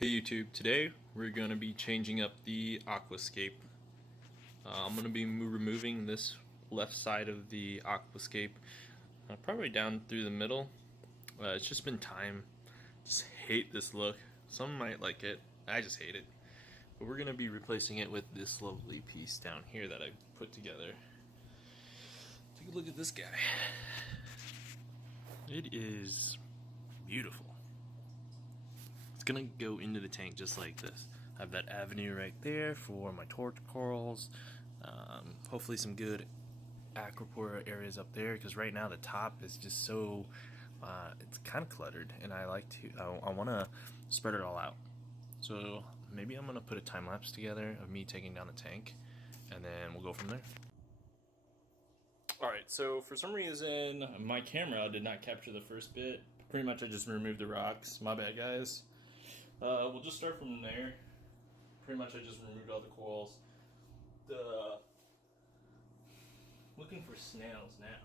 Hey YouTube, today we're going to be changing up the aquascape. I'm going to be removing this left side of the aquascape, probably down through the middle. It's just been time. Just hate this look. Some might like it, I just hate it. But we're going to be replacing it with this lovely piece down here that I put together. Take a look at this guy. It is beautiful. It's gonna go into the tank just like this. I have that avenue right there for my torch corals. Hopefully some good aquapora areas up there, because right now the top is just so it's kind of cluttered, and I want to spread it all out. So maybe I'm gonna put a time lapse together of me taking down the tank, and then we'll go from there. Alright, so for some reason my camera did not capture the first bit. Pretty much I just removed the rocks. My bad, guys. We'll just start from there. Pretty much I just removed all the corals. Looking for snails now.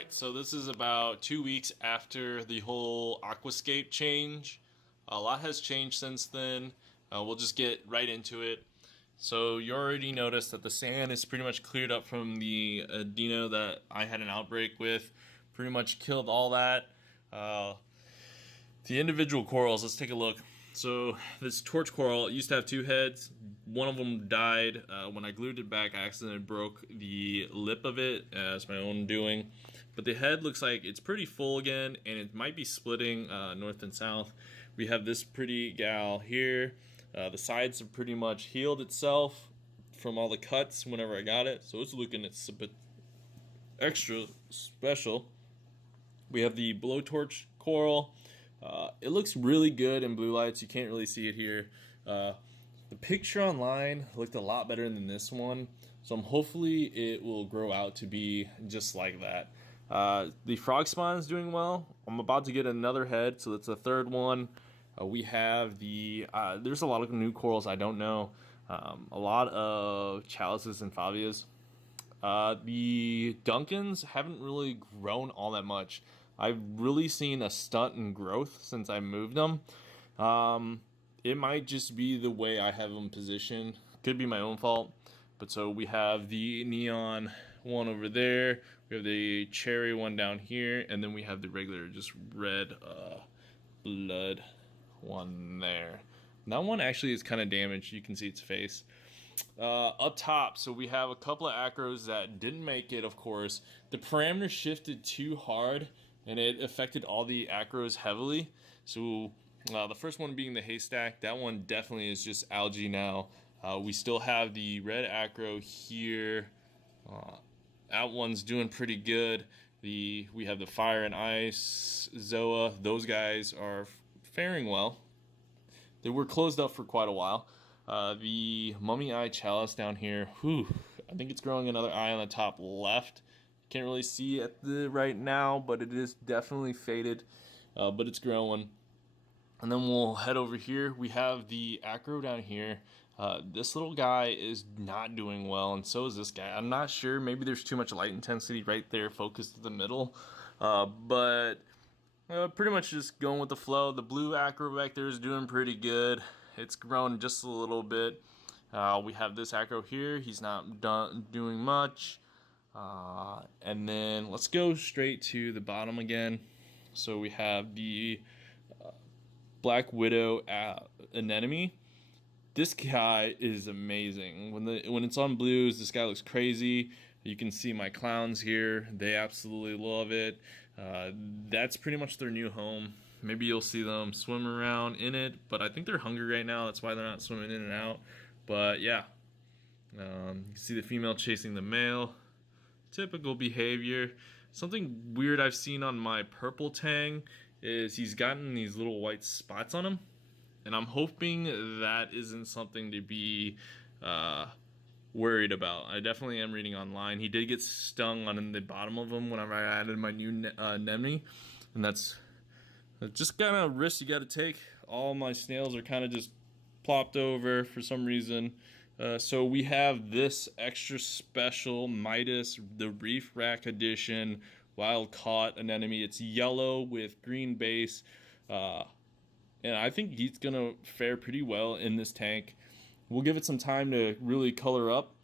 Alright, so this is about 2 weeks after the whole aquascape change. A lot has changed since then. We'll just get right into it. So you already noticed that the sand is pretty much cleared up from the dino that I had an outbreak with. Pretty much killed all that. The individual corals, let's take a look. So this torch coral used to have 2 heads. One of them died. When I glued it back, I accidentally broke the lip of it as my own doing. But the head looks like it's pretty full again, and it might be splitting north and south. We have this pretty gal here. The sides have pretty much healed itself from all the cuts whenever I got it, so it's looking it's a bit extra special. We have the blowtorch coral. It looks really good in blue lights. You can't really see it here. The picture online looked a lot better than this one, so hopefully it will grow out to be just like that. The frog spawn is doing well. I'm about to get another head, so that's the 3rd one. We have the there's a lot of new corals I don't know. A lot of chalices and favias. The Duncans haven't really grown all that much. I've really seen a stunt in growth since I moved them. It might just be the way I have them positioned. Could be my own fault. But so we have the neon one over there. We have the cherry one down here. And then we have the regular just red blood one there. And that one actually is kind of damaged. You can see its face. Up top, so we have a couple of acros that didn't make it, of course. The parameter shifted too hard, and it affected all the acros heavily. So the first one being the haystack, that one definitely is just algae now. We still have the red acro here. That one's doing pretty good. We have the fire and ice zoa. Those guys are faring well. They were closed up for quite a while. The mummy eye chalice down here, I think it's growing another eye on the top left. Can't really see it right now, but it is definitely faded, but it's growing. And then we'll head over here. We have the acro down here. This little guy is not doing well, and so is this guy. I'm not sure. Maybe there's too much light intensity right there focused in the middle, but pretty much just going with the flow. The blue acro back there is doing pretty good. It's grown just a little bit. We have this acro here. He's not doing much. And then let's go straight to the bottom again. So we have the Black Widow Anemone. This guy is amazing. When it's on blues, this guy looks crazy. You can see my clowns here. They absolutely love it. That's pretty much their new home. Maybe you'll see them swim around in it, but I think they're hungry right now. That's why they're not swimming in and out. But yeah, you can see the female chasing the male. Typical behavior. Something weird I've seen on my purple tang is he's gotten these little white spots on him, and I'm hoping that isn't something to be worried about. I definitely am reading online. He did get stung on the bottom of him whenever I added my new anemone, and that's just kind of risks you got to take. All my snails are kind of just plopped over for some reason. So we have this extra special Midas, the Reef Rack Edition, wild caught anemone. It's yellow with green base. And I think he's going to fare pretty well in this tank. We'll give it some time to really color up.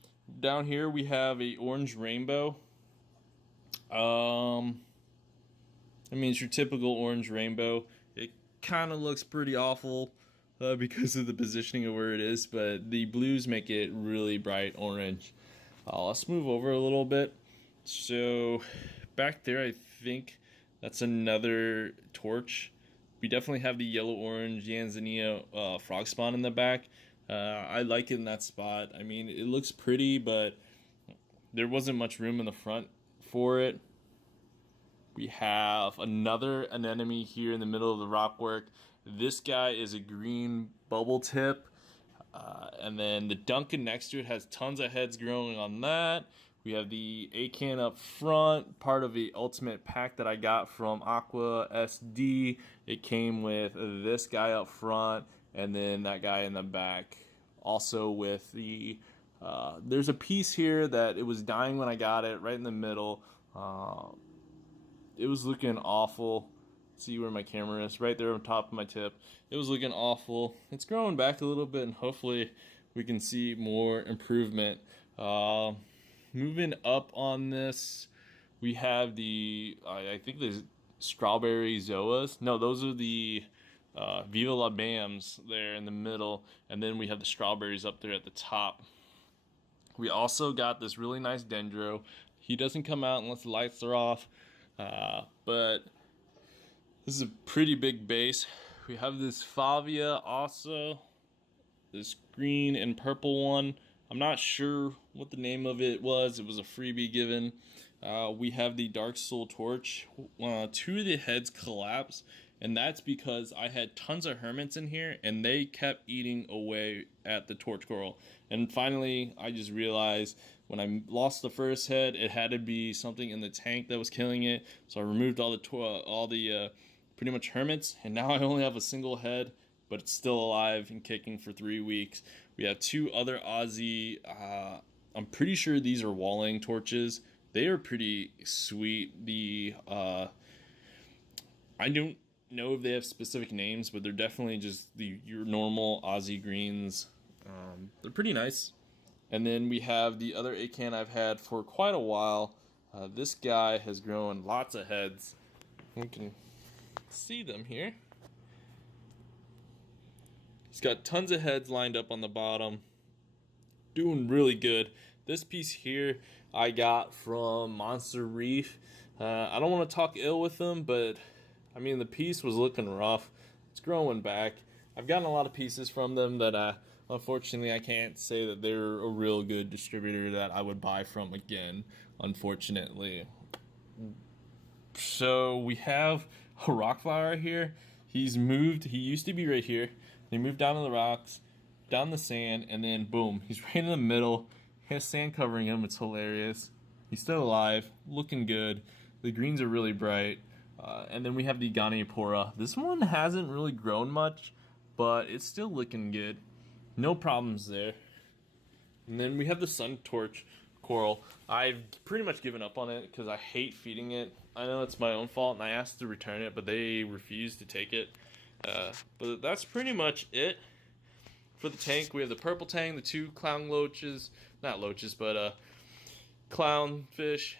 Down here we have a orange rainbow. I mean, it's your typical orange rainbow. It kind of looks pretty awful because of the positioning of where it is, but the blues make it really bright orange. Let's move over a little bit. So back there, I think that's another torch. We definitely have the yellow-orange Yanzania frog spawn in the back. I like it in that spot. I mean, it looks pretty, but there wasn't much room in the front for it. We have another anemone here in the middle of the rockwork. This guy is a green bubble tip. And then the Duncan next to it has tons of heads growing on that. We have the Acan up front, part of the ultimate pack that I got from Aqua SD. It came with this guy up front and then that guy in the back. Also with the, there's a piece here that it was dying when I got it, right in the middle. it was looking awful. See where my camera is, right there on top of my tip. It was looking awful. It's growing back a little bit, and hopefully we can see more improvement. Moving up on this, we have the I think the strawberry zoas. No, those are the Viva La Bams there in the middle, and then we have the strawberries up there at the top. We also got this really nice dendro. He doesn't come out unless the lights are off, but this is a pretty big base. We have this Favia also, this green and purple one. I'm not sure what the name of it was. It was a freebie given. We have the Dark Soul Torch. Two of the heads collapsed, and that's because I had tons of hermits in here, and they kept eating away at the torch coral. And finally, I just realized when I lost the first head, it had to be something in the tank that was killing it. So I removed all the pretty much hermits, and now I only have a single head, but it's still alive and kicking for 3 weeks. We have two other Aussie, I'm pretty sure these are walling torches. They are pretty sweet. I don't know if they have specific names, but they're definitely just your normal Aussie greens. They're pretty nice. And then we have the other acan I've had for quite a while. This guy has grown lots of heads. You can see them here. He's got tons of heads lined up on the bottom. Doing really good. This piece here I got from Monster Reef. I don't want to talk ill with them, but I mean the piece was looking rough. It's growing back. I've gotten a lot of pieces from them that unfortunately I can't say that they're a real good distributor that I would buy from again, unfortunately. So we have a rock flower here. He's moved. He used to be right here. He moved down to the rocks, down the sand, and then boom, he's right in the middle. He has sand covering him. It's hilarious. He's still alive, looking good. The greens are really bright. And then we have the Goniopora. This one hasn't really grown much, but it's still looking good. No problems there. And then we have the Sun Torch coral. I've pretty much given up on it because I hate feeding it. I know it's my own fault, and I asked to return it, but they refused to take it. But that's pretty much it for the tank. We have the purple tang, the two clown loaches, not loaches, but clownfish,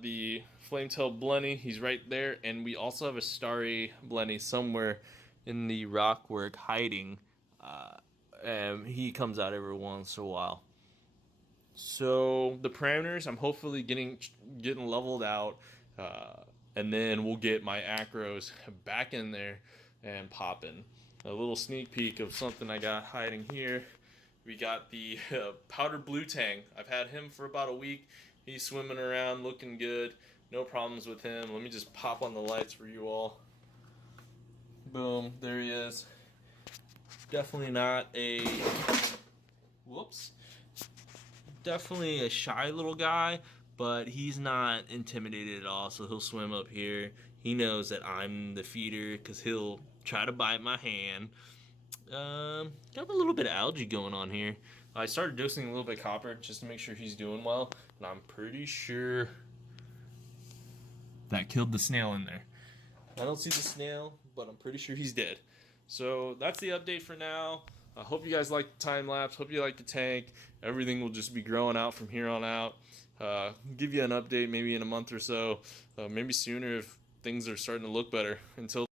the flame-tailed blenny, he's right there, and we also have a starry blenny somewhere in the rockwork hiding, and he comes out every once in a while. So the parameters, I'm hopefully getting leveled out, and then we'll get my acros back in there and popping. A little sneak peek of something I got hiding here. We got the powder blue tang. I've had him for about a week. He's swimming around looking good. No problems with him. Let me just pop on the lights for you all. Boom, there he is. Definitely not a, whoops. Definitely a shy little guy, but he's not intimidated at all, so he'll swim up here. He knows that I'm the feeder because he'll try to bite my hand. Got a little bit of algae going on here. I started dosing a little bit of copper just to make sure he's doing well, and I'm pretty sure that killed the snail in there. I don't see the snail, but I'm pretty sure he's dead. So that's the update for now. I hope you guys like the time lapse. Hope you like the tank. Everything will just be growing out from here on out. Give you an update maybe in a month or so, maybe sooner if things are starting to look better. Until